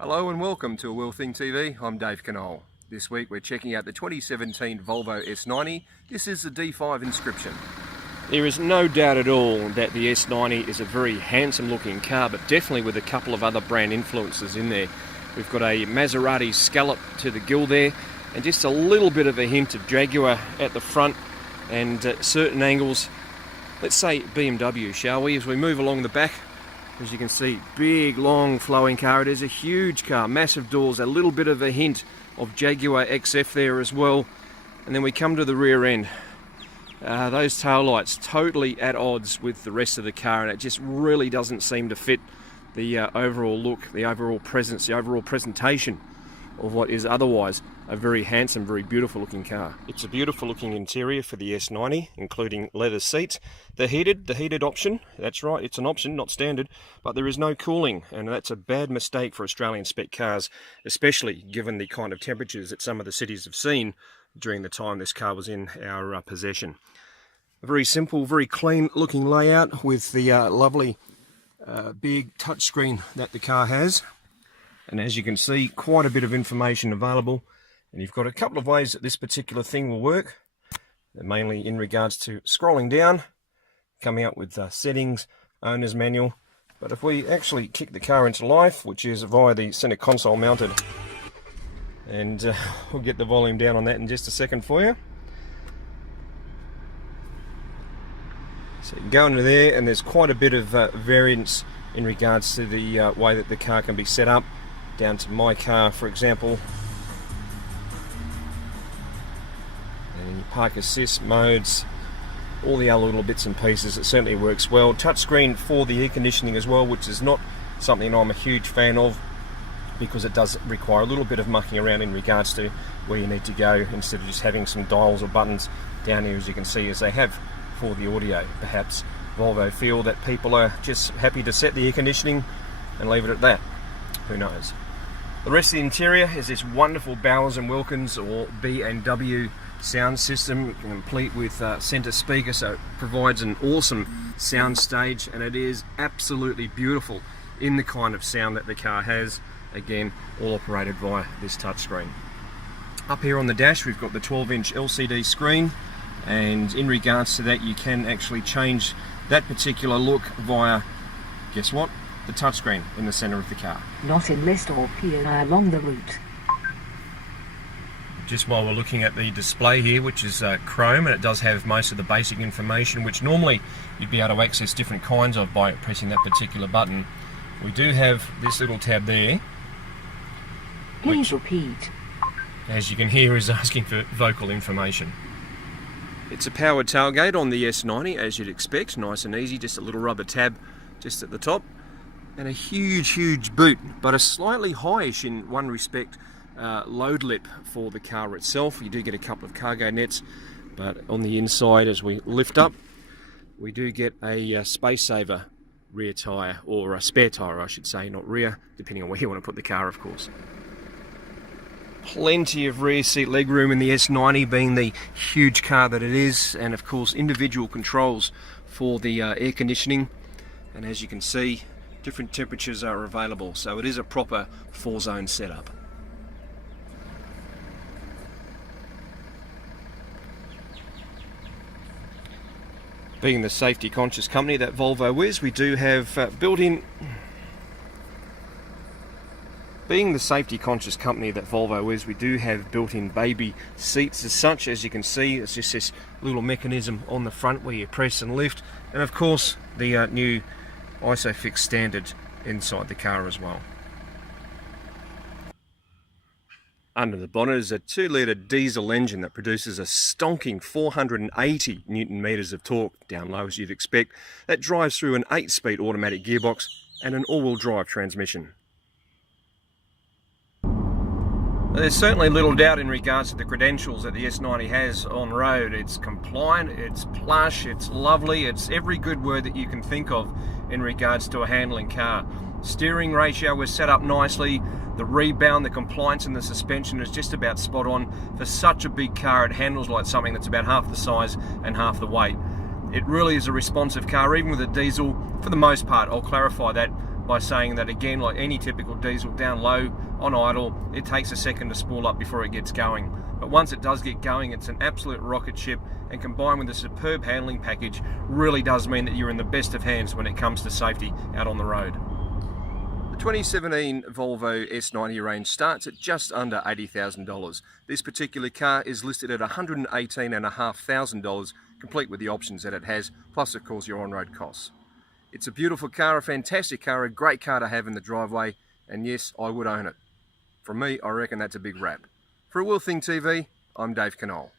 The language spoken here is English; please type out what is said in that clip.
Hello and welcome to A Wheel Thing TV. I'm Dave Canole. This week we're checking out the 2017 Volvo S90. This is the D5 Inscription. There is no doubt at all that the S90 is a very handsome looking car, but definitely with a couple of other brand influences in there. We've got a Maserati scallop to the grille there, and just a little bit of a hint of Jaguar at the front, and at certain angles, let's say BMW, shall we, as we move along the back. As you can see, big, long, flowing car. It is a huge car, massive doors, a little bit of a hint of Jaguar XF there as well. And then we come to the rear end. Those taillights totally at odds with the rest of the car, and it just really doesn't seem to fit the overall look, the overall presence, the overall presentation of what is otherwise a very handsome, very beautiful looking car. It's a beautiful looking interior for the S90, including leather seats. The heated option, that's right, it's an option, not standard, but there is no cooling, and that's a bad mistake for Australian spec cars, especially given the kind of temperatures that some of the cities have seen during the time this car was in our possession. A very simple, very clean looking layout with the lovely big touchscreen that the car has. And as you can see, quite a bit of information available, and you've got a couple of ways that this particular thing will work, mainly in regards to scrolling down, coming up with settings, owner's manual. But if we actually kick the car into life, which is via the center console mounted, and we'll get the volume down on that in just a second for you. So you can go into there, and there's quite a bit of variance in regards to the way that the car can be set up. Down to my car, for example, and park assist modes, all the other little bits and pieces. It certainly works well. Touchscreen for the air conditioning as well, which is not something I'm a huge fan of, because it does require a little bit of mucking around in regards to where you need to go, instead of just having some dials or buttons down here, as you can see, as they have for the audio. Perhaps Volvo feel that people are just happy to set the air conditioning and leave it at that. Who knows? The rest of the interior is this wonderful Bowers & Wilkins or B&W sound system, complete with center speaker, so it provides an awesome sound stage, and it is absolutely beautiful in the kind of sound that the car has. Again, all operated via this touchscreen. Up here on the dash we've got the 12-inch LCD screen, and in regards to that you can actually change that particular look via, guess what? The touchscreen in the center of the car. Not in list or peer along the route. Just while we're looking at the display here, which is chrome, and it does have most of the basic information, which normally you'd be able to access different kinds of by pressing that particular button. We do have this little tab there. Please repeat. As you can hear, is asking for vocal information. It's a powered tailgate on the S90, as you'd expect, nice and easy, just a little rubber tab just at the top. And a huge boot, but a slightly highish in one respect load lip for the car itself. You do get a couple of cargo nets, but on the inside, as we lift up, we do get a space saver rear tyre, or a spare tyre I should say, not rear, depending on where you want to put the car, of course. Plenty of rear seat legroom in the S90, being the huge car that it is, and of course individual controls for the air conditioning. And as you can see, different temperatures are available, so it is a proper 4-zone setup. Being the safety conscious company that Volvo is, we do have built-in baby seats as such. As you can see, it's just this little mechanism on the front where you press and lift, and of course the new ISOFIX standard inside the car as well. Under the bonnet is a 2-litre diesel engine that produces a stonking 480 Newton meters of torque, down low as you'd expect, that drives through an 8-speed automatic gearbox and an all-wheel drive transmission. There's certainly little doubt in regards to the credentials that the S90 has on road. It's compliant, it's plush, it's lovely, it's every good word that you can think of in regards to a handling car. Steering ratio was set up nicely, the rebound, the compliance and the suspension is just about spot on. For such a big car, it handles like something that's about half the size and half the weight. It really is a responsive car, even with a diesel, for the most part. I'll clarify that by saying that, again, like any typical diesel, down low on idle, it takes a second to spool up before it gets going. But once it does get going, it's an absolute rocket ship, and combined with a superb handling package, really does mean that you're in the best of hands when it comes to safety out on the road. The 2017 Volvo S90 range starts at just under $80,000. This particular car is listed at $118,500, complete with the options that it has, plus of course your on-road costs. It's a beautiful car, a fantastic car, a great car to have in the driveway, and yes, I would own it. From me, I reckon that's a big wrap. For Real Thing TV, I'm Dave Knoll.